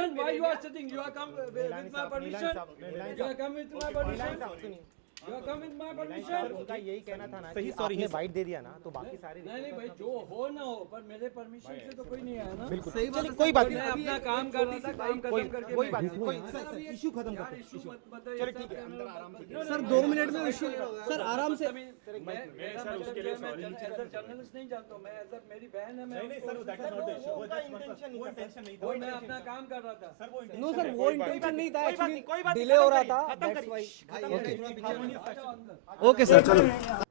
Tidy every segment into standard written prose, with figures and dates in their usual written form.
permission? Why you are sitting? You are come with my permission? You are come with my permission? You are come with my permission? उनका यही कहना था ना सही, कि sorry, आपने सर। बाइट दे दिया ना तो बाकी सारे नहीं भाई, जो हो ना हो, पर मेरे परमिशन से तो कोई नहीं आया ना। बिल्कुल सही बात चलिए है, कोई बात मैं नहीं अपना काम कर रहा था, काम खत्म करके कोई मैं बात गया। नहीं कोई इशू खत्म यार, करते issue मत बताइए, चलो सब ठीक है, कैमरा बंद- सर 2 मिनट में इशू सर आराम से मेरा मतलब जो है, मैं एज अ जर्नलिस्ट नहीं जानता हूँ, मैं एज अ मेरी बहन है, मैं नहीं सर, उसको- that is not the issue. वो वो उनका just मत- intention नहीं वो था, intention नहीं वो था। मैं अपना काम कर रहा था। सर वो नो सर वो इंटेंशन नहीं था एक्चुअली कोई बात नहीं, डिले हो रहा खत्म था करिए, दैट्स खत्म व्हाई अच्छा, ओके सर चलो पहला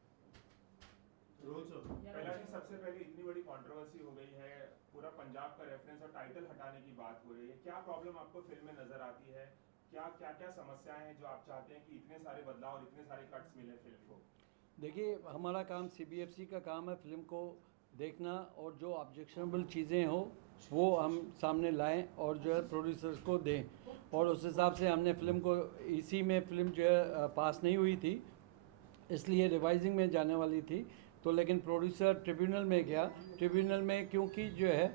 चीज, सबसे पहले इतनी बड़ी कंट्रोवर्सी हो गई है, पूरा पंजाब का रेफरेंस और टाइटल हटाने की बात हो रही है, क्या प्रॉब्लम आपको फिल्म में नजर आती है? क्या क्या क्या समस्याएं हैं जो आप चाहते हैं कि इतने सारे बदलाव और इतने सारे कट्स मिले फिल्म को? देखिए, हमारा काम CBFC का काम है फिल्म को देखना, और जो ऑब्जेक्शनेबल चीज़ें हो वो हम सामने लाएं और जो है प्रोड्यूसर्स को दें, और उस हिसाब से हमने फिल्म को, इसी में फिल्म जो है पास नहीं हुई थी, इसलिए रिवाइजिंग में जाने वाली थी, तो लेकिन प्रोड्यूसर ट्रिब्यूनल में गया। ट्रिब्यूनल में क्योंकि जो है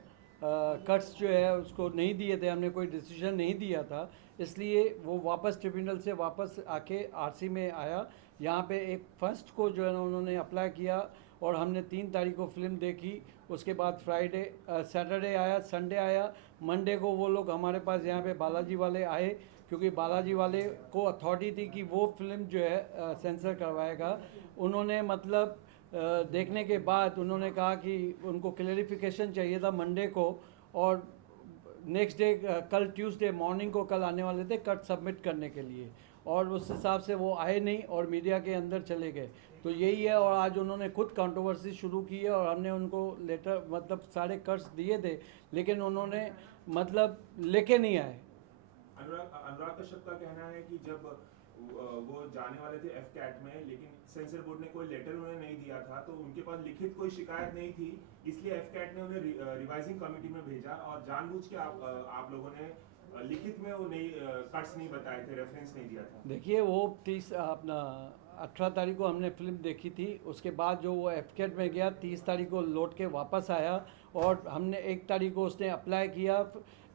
कट्स जो है उसको नहीं दिए थे, हमने कोई डिसीजन नहीं दिया था, इसलिए वो वापस ट्रिब्यूनल से वापस आके RC में आया। यहाँ पे एक फर्स्ट को जो है ना उन्होंने अप्लाई किया, और हमने 3 तारीख को फिल्म देखी। उसके बाद सैटरडे आया, संडे आया, मंडे को वो लोग हमारे पास यहाँ पे बालाजी वाले आए, क्योंकि बालाजी वाले को अथॉरिटी थी कि वो फिल्म जो है सेंसर करवाएगा। उन्होंने मतलब देखने के बाद उन्होंने कहा कि उनको क्लेरिफिकेशन चाहिए था मंडे को, और नेक्स्ट डे कल ट्यूसडे मॉर्निंग को कल आने वाले थे कट सबमिट करने के लिए, और उस हिसाब से वो आए नहीं और मीडिया के अंदर चले गए। तो यही है, और आज उन्होंने खुद कंट्रोवर्सी शुरू की है, और हमने उनको लेटर मतलब सारे कट्स दिए थे, लेकिन उन्होंने मतलब लेके नहीं आए। अनुराग कश्यप का कहना है कि जब वो जाने वाले थे FCAT में, लेकिन सेंसर बोर्ड ने कोई लेटर उन्हें नहीं दिया था, तो उनके पास लिखित कोई शिकायत नहीं थी, इसलिए FCAT ने उन्हें रिवाइजिंग कमेटी में भेजा, और जानबूझ के आप लोगों ने लिखित में वो नहीं कट्स नहीं बताए थे, रेफरेंस नहीं दिया था। देखिए, वो 18 तारीख को हमने फिल्म देखी थी, उसके बाद जो वो FCAT में गया 30 तारीख को लौट के वापस आया, और हमने 1 तारीख को उसने अप्लाई किया,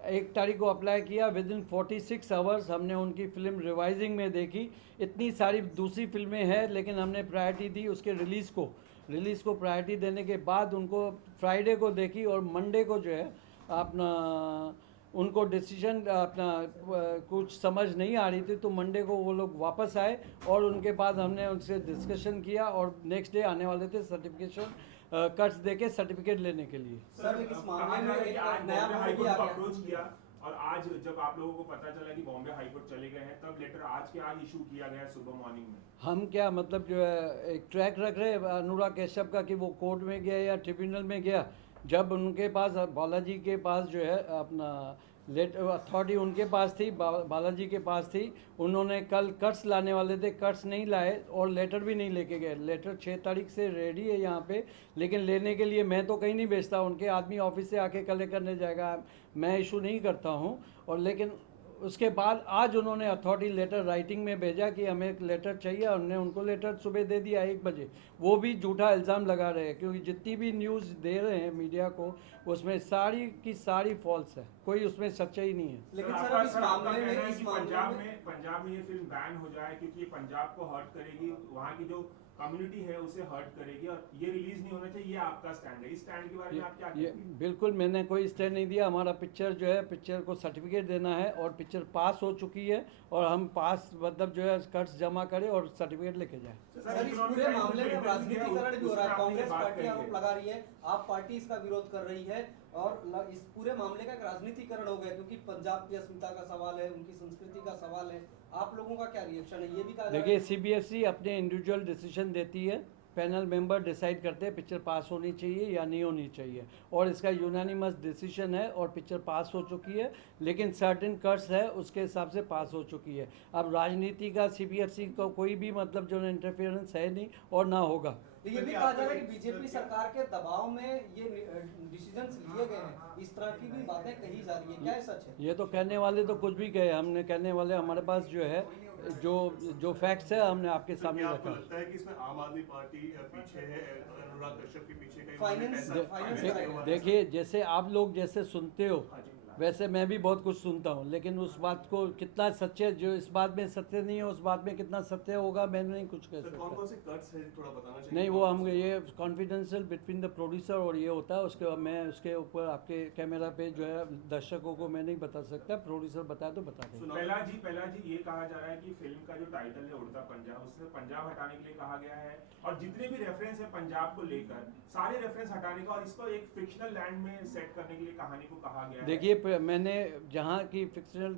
1 तारीख को अप्लाई किया, विद इन 46 आवर्स हमने उनकी फ़िल्म रिवाइजिंग में देखी। इतनी सारी दूसरी फिल्में हैं, लेकिन हमने प्रायोरिटी दी उसके रिलीज़ को प्रायोरिटी देने के बाद उनको फ्राइडे को देखी, और मंडे को जो है अपना उनको डिसीजन कुछ समझ नहीं आ रही थी, तो मंडे को वो लोग वापस आए, और उनके बाद हमने उनसे डिस्कशन किया, और नेक्स्ट डे आने वाले थे सर्टिफिकेशन कट्स देके सर्टिफिकेट लेने के लिए। सर इस मामले में एक नया हाई भी आ कोर्ट को गया। अप्रोच किया, और आज जब आप लोगों को पता चला कि बॉम्बे हाई कोर्ट चले गए हैं, तब लेटर आज के आज इशू किया गया सुबह मॉर्निंग में। हम क्या मतलब जो है एक ट्रैक रख रहे हैं अनुराग कश्यप का कि वो कोर्ट में गया या ट्रिब्यूनल में गया, जब उनके पास बालाजी के पास जो है अपना लेटर अथॉरिटी उनके पास थी, बालाजी के पास थी, उन्होंने कल कट्स लाने वाले थे, कट्स नहीं लाए, और लेटर भी नहीं लेके गए। लेटर 6 तारीख से रेडी है यहाँ पे, लेकिन लेने के लिए मैं तो कहीं नहीं भेजता, उनके आदमी ऑफिस से आके कलेक्ट करने जाएगा, मैं इशू नहीं करता हूँ। और लेकिन उसके बाद आज उन्होंने अथॉरिटी लेटर राइटिंग में भेजा कि हमें एक लेटर चाहिए, हमने उनको लेटर सुबह दे दिया 1 बजे। वो भी झूठा इल्ज़ाम लगा रहे हैं, क्योंकि जितनी भी न्यूज़ दे रहे हैं मीडिया को, उसमें सारी की सारी फॉल्स है, कोई उसमें सच्चाई नहीं है। लेकिन सर, सर आपका- अब इस सर, आपका मामले कहना है में कि पंजाब में ये फिल्म बैन हो जाए, क्योंकि ये पंजाब को हर्ट करेगी, वहाँ की जो कम्युनिटी है उसे हर्ट करेगी, और ये रिलीज नहीं होना चाहिए, ये आपका स्टैंड है। इस स्टैंड के बारे में आप क्या ये कहते हैं? बिल्कुल मैंने कोई स्टैंड नहीं दिया। हमारा पिक्चर जो है, पिक्चर को सर्टिफिकेट देना है, और पिक्चर पास हो चुकी है, और हम पास मतलब जो है कट्स जमा करें और सर्टिफिकेट लेके जाएं। सर इस पूरे मामले में राजनीतिकरण भी हो रहा है, कांग्रेस पार्टी आरोप लगा रही है, आप पार्टी इसका विरोध कर रही है, और इस पूरे मामले का एक राजनीतिकरण हो गया, क्योंकि पंजाब की अस्मिता का सवाल है, उनकी संस्कृति का सवाल है। आप लोगों का क्या रिएक्शन है? ये भी कहा देखिए, CBFC अपने इंडिविजुअल डिसीजन देती है, पैनल मेंबर डिसाइड करते हैं पिक्चर पास होनी चाहिए या नहीं होनी चाहिए, और इसका यूनानिमस डिसीजन है, और पिक्चर पास हो चुकी है, लेकिन सर्टेन कट्स है उसके हिसाब से पास हो चुकी है। अब राजनीति का CBFC को कोई भी मतलब जो इंटरफेरेंस है नहीं, और ना होगा। ये भी कहा जा रहा है कि बीजेपी सरकार के दबाव में ये डिसीजंस लिए गए हैं, इस तरह की भी बातें कही जा रही है, क्या ये सच है? ये तो कहने वाले तो कुछ भी कहे, हमने कहने वाले हमारे पास जो है जो फैक्ट्स है हमने आपके सामने क्या रखा। आपको लगता है कि इसमें आम आदमी पार्टी पीछे है, अनुराग कश्यप के पीछे कहीं फाइनेंस देखिए, जैसे आप लोग जैसे सुनते हो, वैसे मैं भी बहुत कुछ सुनता हूँ, लेकिन उस बात को कितना सच्चे, जो इस बात में सत्य नहीं है उस बात में कितना सत्य होगा मैं नहीं कुछ कह सर कौन सकता। कौन से कट्स है थोड़ा बताना चाहिए? नहीं, वो हम ये कॉन्फिडेंशियल बिटवीन द प्रोड्यूसर और ये होता है, उसके बाद मैं उसके ऊपर आपके कैमरा पे जो है दर्शकों को मैं नहीं बता सकता, प्रोड्यूसर बताए तो बता दें। पहला जी ये कहा जा रहा है कि फिल्म का जो टाइटल है उड़ता पंजाब, उसमें पंजाब हटाने के लिए कहा गया है और जितने भी रेफरेंस है पंजाब को लेकर सारे रेफरेंस हटाने का और इसको एक फिक्शनल लैंड में सेट करने के लिए कहानी को कहा गया है। देखिए मैंने जहाँ की फिक्शनल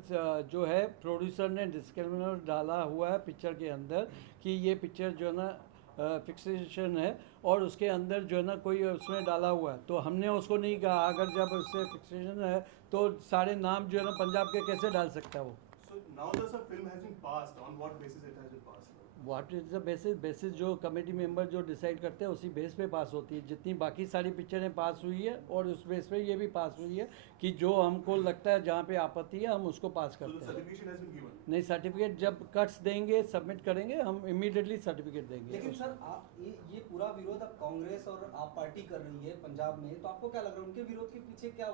जो है प्रोड्यूसर ने डिस्क्लेमर डाला हुआ है पिक्चर के अंदर कि ये पिक्चर जो है ना फिक्सेशन है और उसके अंदर जो है ना कोई उसमें डाला हुआ है, तो हमने उसको नहीं कहा। अगर जब उससे फिक्सेशन है तो सारे नाम जो है ना पंजाब के कैसे डाल सकता है वो। So now the film has been passed. On what basis it has been passed? What is the basis जो कमेटी मेंबर जो डिसाइड करते हैं उसी बेस पे पास होती है। जितनी बाकी सारी पिक्चरें पास हुई है और उस बेस पे ये भी पास हुई है कि जो हमको लगता है जहाँ पे आपत्ति है हम उसको पास So the करते हैं। certification has been given. नहीं, सर्टिफिकेट जब कट्स देंगे सबमिट करेंगे हम इमीडिएटली सर्टिफिकेट देंगे। लेकिन सर आप ये पूरा विरोध अब कांग्रेस और आप पार्टी कर रही है पंजाब में, तो आपको क्या लग रहा है उनके विरोध के पीछे क्या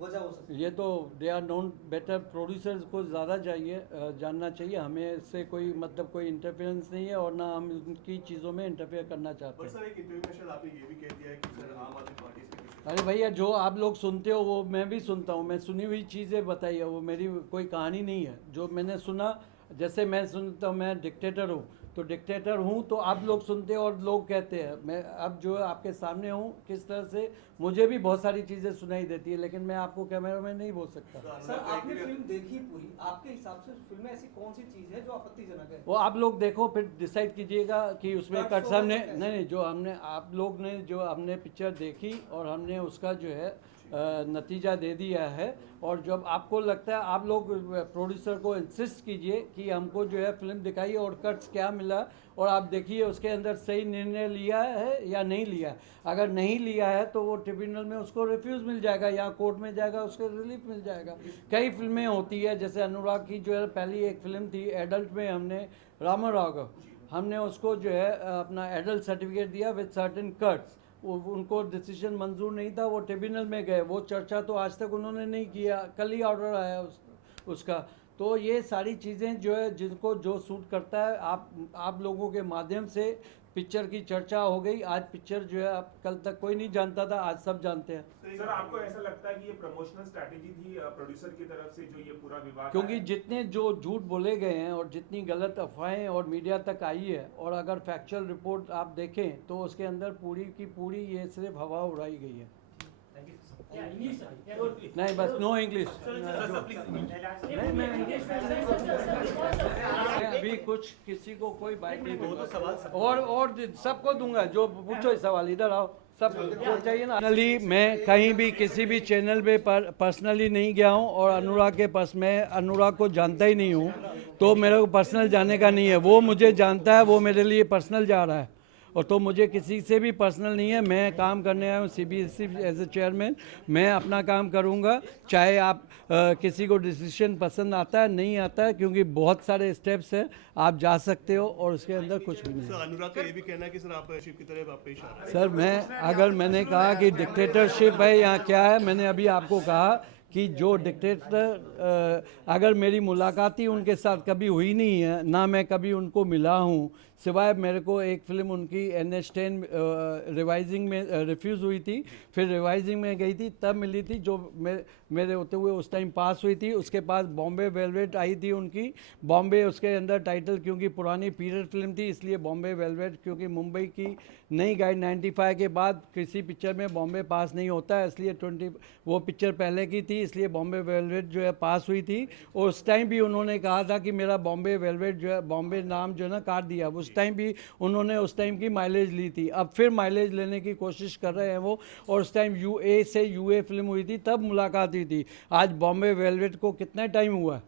वजह हो सकती है? ये तो they are known better, producers को ज़्यादा जानना चाहिए। हमें इससे कोई मतलब कोई इंटरफेरेंस नहीं है और ना हम उनकी चीज़ों में इंटरफेयर करना चाहते But हैं। सर एक इंटरव्यू में शायद आपने ये भी कह दिया है कि सर आम आदमी पार्टी इसके पीछे। अरे भैया, जो आप लोग सुनते हो वो मैं भी सुनता हूँ, मैं सुनी हुई चीज़ें बताई है, वो मेरी कोई कहानी नहीं है। जो मैंने सुना, जैसे मैं सुनता हूँ, मैं डिक्टेटर हूँ तो डिक्टेटर हूँ, तो आप लोग सुनते हो और लोग कहते हैं। मैं अब जो आपके सामने हूँ किस तरह से मुझे भी बहुत सारी चीज़ें सुनाई देती है, लेकिन मैं आपको कैमरा में नहीं बोल सकता। सर आपने फिल्म देखी पूरी, आपके हिसाब से फिल्म में ऐसी कौन सी चीज है जो आपत्तिजनक है? वो आप लोग देखो फिर डिसाइड कीजिएगा कि उसमें कट कट शो सामने है तो नहीं, जो हमने आप लोग ने जो हमने पिक्चर देखी और हमने उसका जो है नतीजा दे दिया है। और जब आपको लगता है, आप लोग प्रोड्यूसर को इंसिस्ट कीजिए कि हमको जो है फिल्म दिखाइए और कट्स क्या मिला, और आप देखिए उसके अंदर सही निर्णय लिया है या नहीं लिया है। अगर नहीं लिया है तो वो ट्रिब्यूनल में उसको रिफ्यूज़ मिल जाएगा या कोर्ट में जाएगा, उसको रिलीफ मिल जाएगा। कई फिल्में होती है, जैसे अनुराग की जो है पहली एक फिल्म थी एडल्ट में, हमने रामा राघव, हमने उसको जो है अपना एडल्ट सर्टिफिकेट दिया विद सर्टेन कट्स। उनको डिसीजन मंजूर नहीं था, वो ट्रिब्यूनल में गए, वो चर्चा तो आज तक उन्होंने नहीं किया, कल ही ऑर्डर आया उसका। तो ये सारी चीज़ें जो है जिनको जो सूट करता है, आप लोगों के माध्यम से पिक्चर की चर्चा हो गई। आज पिक्चर जो है आप कल तक कोई नहीं जानता था, आज सब जानते हैं। सर आपको ऐसा लगता है कि ये प्रमोशनल स्ट्रैटेजी थी प्रोड्यूसर की तरफ से जो ये पूरा विवाद क्योंकि जितने जो झूठ बोले गए हैं और जितनी गलत अफवाहें और मीडिया तक आई है, और अगर फैक्चुअल रिपोर्ट आप देखें तो उसके अंदर पूरी की पूरी ये सिर्फ हवा उड़ाई गई है। नहीं, बस नो इंग्लिश। अभी कुछ किसी को कोई बाइक नहीं दूंगा और सबको दूंगा, जो पूछो सवाल, इधर आओ, सब चाहिए ना। पर्सनली मैं कहीं भी किसी भी चैनल पे पर्सनली नहीं गया हूँ और अनुराग के पास, मैं अनुराग को जानता ही नहीं हूँ, तो मेरे को पर्सनल जाने का नहीं है। वो मुझे जानता है, वो मेरे लिए पर्सनल जा रहा है, और तो मुझे किसी से भी पर्सनल नहीं है। मैं काम करने आया हूँ CBSE एज ए चेयरमैन, मैं अपना काम करूँगा, चाहे आप किसी को डिसीजन पसंद आता है नहीं आता है, क्योंकि बहुत सारे स्टेप्स हैं, आप जा सकते हो और उसके अंदर कुछ भी नहीं सर है। अनुराग का ये भी कहना है कि सर आप शिप की तरह आप पेश आ रहे हैं। सर अगर मैंने कहा कि डिक्टेटरशिप है या क्या है, मैंने अभी आपको कहा कि जो डिक्टेटर, अगर मेरी मुलाकात ही उनके साथ कभी हुई नहीं है, ना मैं कभी उनको मिला हूँ, सिवाय मेरे को एक फ़िल्म उनकी NH10 रिवाइजिंग में रिफ्यूज़ हुई थी, फिर रिवाइजिंग में गई थी, तब मिली थी, जो मेरे होते हुए उस टाइम पास हुई थी। उसके बाद बॉम्बे वेलवेट आई थी उनकी, बॉम्बे उसके अंदर टाइटल, क्योंकि पुरानी पीरियड फिल्म थी इसलिए बॉम्बे वेलवेट, क्योंकि मुंबई की नई गाइड 95 के बाद किसी पिक्चर में बॉम्बे पास नहीं होता है, इसलिए वो पिक्चर पहले की थी, इसलिए बॉम्बे वेलवेट जो है पास हुई थी। और उस टाइम भी उन्होंने कहा था कि मेरा बॉम्बे वेलवेट जो है, बॉम्बे नाम जो है ना काट दिया, उस टाइम भी उन्होंने उस टाइम की माइलेज ली थी। अब फिर माइलेज लेने की कोशिश कर रहे हैं वो, और उस टाइम UA से UA फिल्म हुई थी, तब मुलाकात हुई थी। आज बॉम्बे वेलवेट को कितना टाइम हुआ,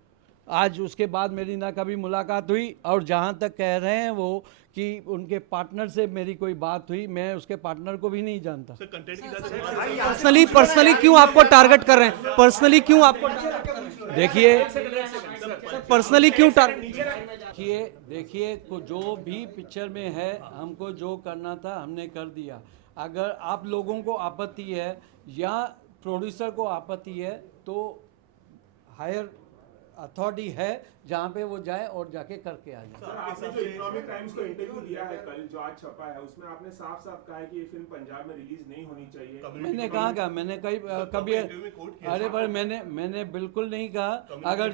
आज उसके बाद मेरी ना कभी मुलाकात हुई। और जहाँ तक कह रहे हैं वो कि उनके पार्टनर से मेरी कोई बात हुई, मैं उसके पार्टनर को भी नहीं जानता। सर कंटेंट की ज्यादा पर्सनली क्यों आपको टारगेट कर रहे हैं? पर्सनली क्यों आपको देखिए पर्सनली क्यों टारगेट? देखिए जो भी पिक्चर में है, हमको जो करना था हमने कर दिया। अगर आप लोगों को आपत्ति है या प्रोड्यूसर को आपत्ति है तो हायर अथॉरिटी है जहाँ पे वो जाए और जाके करके आ जाए। सर आपने जो इकोनॉमिक टाइम्स को इंटरव्यू दिया है कल जो आज छपा है उसमें आपने साफ साफ कहा है कि ये फिल्म पंजाब में रिलीज नहीं होनी चाहिए। मैंने कहा मैंने कभी अरे पर मैंने बिल्कुल नहीं कहा। अगर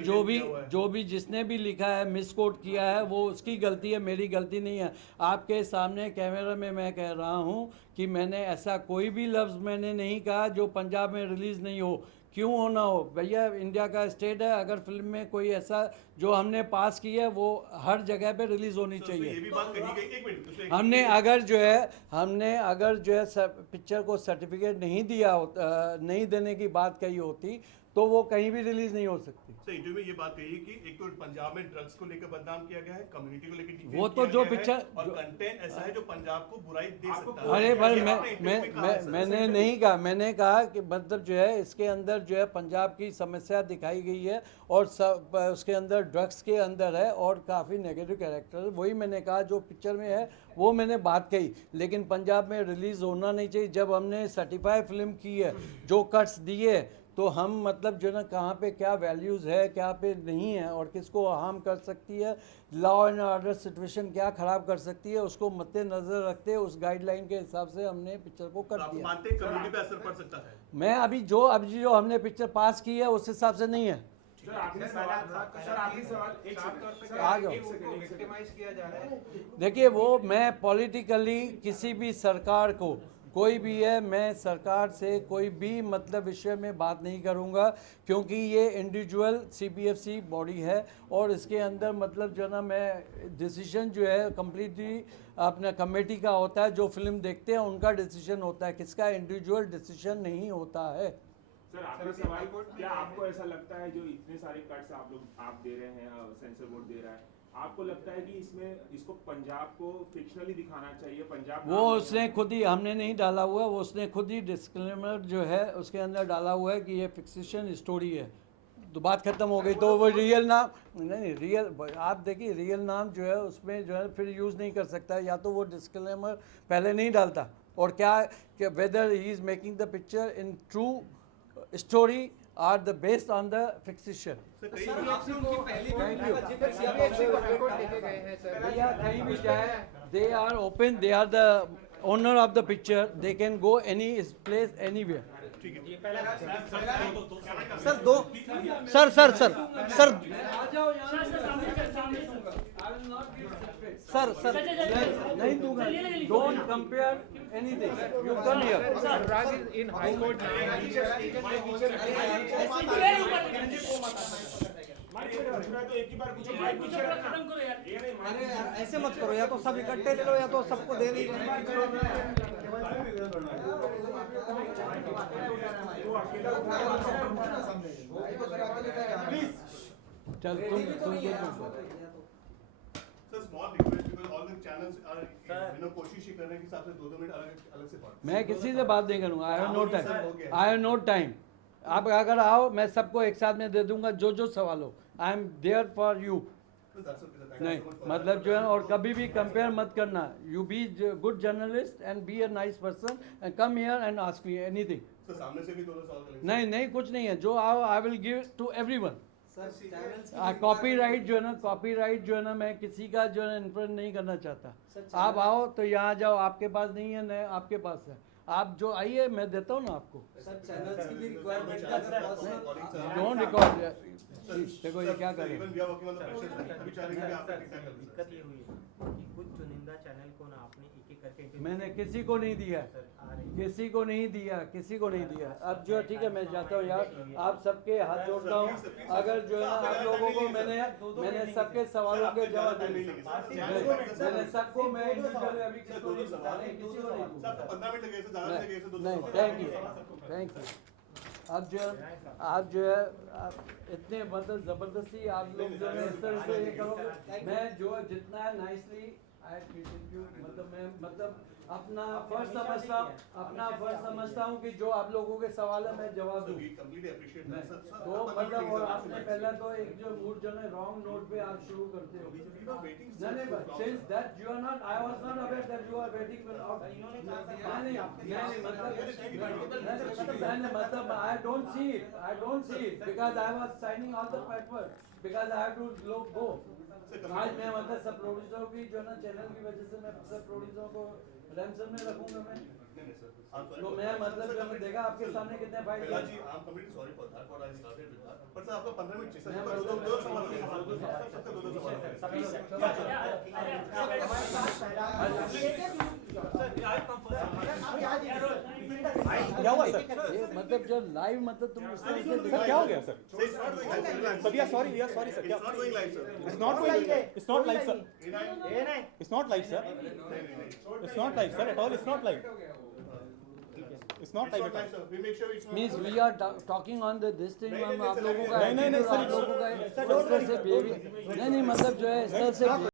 जो भी जिसने भी लिखा है मिस कोट किया है वो उसकी गलती है, मेरी गलती नहीं है। आपके सामने कैमरा में मैं कह रहा हूँ कि मैंने ऐसा कोई भी लफ्ज़ मैंने नहीं कहा जो पंजाब में रिलीज़ नहीं हो। क्यों होना हो भैया, इंडिया का स्टेट है। अगर फिल्म में कोई ऐसा जो हमने पास की है वो हर जगह पे रिलीज़ होनी चाहिए। ये भी बात कही गई, एक मिनट, हमने अगर जो है पिक्चर को सर्टिफिकेट नहीं दिया नहीं देने की बात कही होती तो वो कहीं भी रिलीज नहीं हो सकती। सर इंटरव्यू में ये बात कही कि एक तो पंजाब में ड्रग्स को लेकर बदनाम किया गया है, कम्युनिटी को लेकर वो तो जो पिक्चर और कंटेंट ऐसा है जो पंजाब को बुराई दे सकता है। अरे भाई मैंने नहीं कहा, मैंने कहा कि मतलब जो है इसके अंदर जो है पंजाब की समस्या दिखाई गई है और सब उसके अंदर ड्रग्स के अंदर है और काफ़ी नेगेटिव कैरेक्टर, वही मैंने कहा जो पिक्चर में है वो मैंने बात कही। लेकिन पंजाब में रिलीज़ होना नहीं चाहिए। जब हमने सर्टिफाई फिल्म की है, जो कट्स दिए, तो हम मतलब जो ना कहाँ पे क्या वैल्यूज़ है क्या पे नहीं है और किसको हार्म कर सकती है, लॉ एंड ऑर्डर सिचुएशन क्या ख़राब कर सकती है, उसको मद्देनज़र रखते हैं उस गाइडलाइन के हिसाब से हमने पिक्चर को कर दिया। मानते हैं कम्युनिटी पे असर पड़ सकता है? मैं अभी जो हमने पिक्चर पास की है उस हिसाब से नहीं है। सर आखिरी सवाल एक सेकंड आ जाओ। विक्टिमाइज किया जा रहा है। देखिए वो मैं पॉलिटिकली किसी भी सरकार को कोई भी है, मैं सरकार से कोई भी मतलब विषय में बात नहीं करूंगा क्योंकि ये इंडिविजुअल CBFC बॉडी है और इसके अंदर मतलब जो ना मैं डिसीजन जो है कम्प्लीटली अपना कमेटी का होता है, जो फिल्म देखते हैं उनका डिसीजन होता है, किसका इंडिविजुअल डिसीजन नहीं होता है। सर आखिरी सवाल, क्या आपको ऐसा लगता है जो इतने सारे कट्स आप दे रहे हैं, सेंसर बोर्ड दे रहा है, आपको लगता है कि इसको पंजाब को फिक्शनली दिखाना चाहिए? पंजाब वो उसने खुद ही, हमने नहीं डाला हुआ, वो उसने खुद ही डिस्क्लेमर जो है उसके अंदर डाला हुआ है कि ये फिक्सेशन स्टोरी है, तो बात खत्म हो गई। तो वो रियल नाम नहीं, रियल आप देखिए रियल नाम जो है उसमें जो है फिर यूज़ नहीं कर सकता, या तो वो डिस्क्लेमर पहले नहीं डालता और क्या weather he is making the picture in true story are the based on the fixation. भैया कहीं भी जाए, they are open, they are the owner of the picture, they can go any place anywhere. Sir दो sir नहीं दूंगा, don't compare anything, you come here. In high court तो एक ही बार पूछो, माइक पीछे रखना। ये नहीं, माइक अरे यार ऐसे मत करो, या तो सब इकट्ठे ले लो या तो सबको दे दी। चल तुम sir small request, because all the channels are कोशिश ही कर रहे हैं कि सबसे 2-2 मिनट अलग से बात। मैं किसी से बात नहीं करूँगा, आई हैव नो टाइम। आप अगर आओ मैं सबको एक साथ में दे दूंगा जो सवाल हो, I am there for you. नहीं मतलब जो है, और कभी भी कंपेयर मत करना, you be good journalist and be a nice person and come here and ask me anything. Sir सामने से भी दोनों सवाल करेंगे। नहीं कुछ नहीं है, जो आओ I will give to everyone. Copyright जो है ना मैं किसी का जो है इन्फ्लुएंस नहीं करना चाहता। आप आओ तो यहाँ जाओ, आपके पास नहीं है न आपके पास है, आप जो आइए मैं देता हूँ ना आपको। Don't record. देखो ये क्या करें। दिक्कत ये हुई है कि कुछ चुनिंदा चैनल को ना आपने एक-एक करके मैंने किसी को नहीं दिया, किसी को नहीं दिया। अब जो ठीक है मैं जाता हूँ यार, आप सबके हाथ जोड़ता हूँ। अगर जो है आप लोगों को मैंने सबके सवालों के जवाब दे दिए, मैंने सबको मैं इंडिविजुअली अभी किसी को नहीं दूंगा। नहीं थैंक यू। अब जो है इतने मतलब ज़बरदस्ती आप लोग जो है इस तरह से ये करोगे, मैं जो जितना है नाइसली आई ट्रीटेड यू, मतलब मैं मतलब अपना फर्ज समझता हूँ, अपना फर्ज समझता हूँ कि जो आप लोगों के सवाल है मैं जवाब So दूँ। we completely appreciate that. Sir, sir, तो आप 15 मतलब मिनट और की आपने सर, पहला तो एक जो मूड जो है रॉन्ग नोट पे आप शुरू करते हो। We were waiting, sir, नहीं for but long, since sir. that you are not, I was not aware that you are waiting for out. इन्होंने कहा था नहीं मतलब I don't see it because I was signing all the paperwork because I have to go. आज मैं मतलब सब प्रोड्यूसरों की जो है ना चैनल की वजह से मैं सब प्रोड्यूसरों को रैंसम में रखूंगा मैं। नहीं, नहीं, sir. I'm sorry तो for मैं that. मतलब Sir, जो मैं देखा आपके सामने कितने फाइल पहला जी, I'm completely sorry for that. What I started with that. But sir, आपका 15 मिनट चाहिए, sir. मैं दो सवाल करेंगे. सबका दो सवाल करेंगे. क्या हुआ सर? ये मतलब जब लाइव मतलब तुम इस तरह से सर क्या हो गया sir? Sir, it's not going live. Sir या सॉरी सर क्या? It's not going live, sir. It's not going. It's not live sir. नहीं, It's not live sir. It's not live sir at all. It's not live. It's not It's live not at all. live, sir. We make sure it's not. Means we are talking on the this thing हम आप लोगों का नहीं, attitude, sir, आप लोगों का इस तरह से बिहेवियर नहीं मतलब जो है इस तरह से